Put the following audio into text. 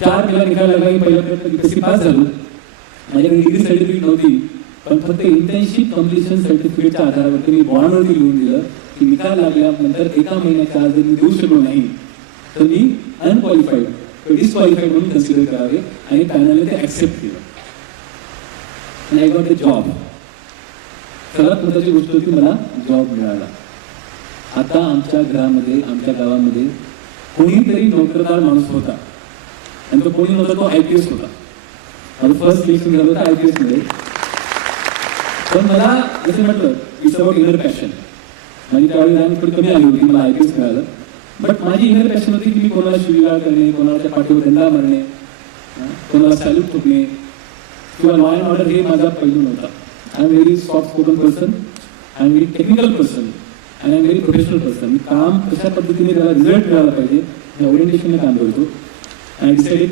4 वेळा निकाल लागला की पहिल्या प्रयत्न कशी पास झालो. माझ्याकडे डिग्री सर्टिफिकेट नव्हती, पण फक्त इंटर्नशिप कम्प्लिशन सर्टिफिकेटच्या आधारावरती मी बॉन्डवरती लिहून दिलं की निकाल लागल्यानंतर 1 महिन्याच्या आत जर मी देऊ शकलो नाही तर मी अनक्वालिफाईड किंवा डिस्क्वालिफाईड म्हणून कन्सिडर करावे, आणि पॅनलने ते ऍक्सेप्ट केलं. आणि आय गॉट द जॉब. सर्वात महत्त्वाची गोष्ट होती, मला जॉब मिळाला. आता आमच्या घरामध्ये, आमच्या गावामध्ये कोणीतरी नोकरदार माणूस होता, आणि तो कोणी नव्हता, तो IPS होता. माझं फर्स्ट सिलेक्शन झालं होतं IPS मध्ये. पण मला जसं म्हटलं, इट्स अबाउट इनर पॅशन. माझी त्यावेळी रँक थोडी कमी आली होती, मला IPS मिळालं. बट माझी इनर पॅशन होती की मी कोणाला शिवीगाळ करणे, कोणाच्या पाठीवर दंडा मारणे, कोणाला सॅल्यूट ठोकणे किंवा लॉ अँड ऑर्डर हे माझा पैलू नव्हता. I am very soft spoken person, I am very technical person, आणि I am very professional person. मी काम कशा पद्धतीने त्याला रिझल्ट मिळाला पाहिजे या ओरिएंटेशनने काम करतो. आणि डिसाइडेड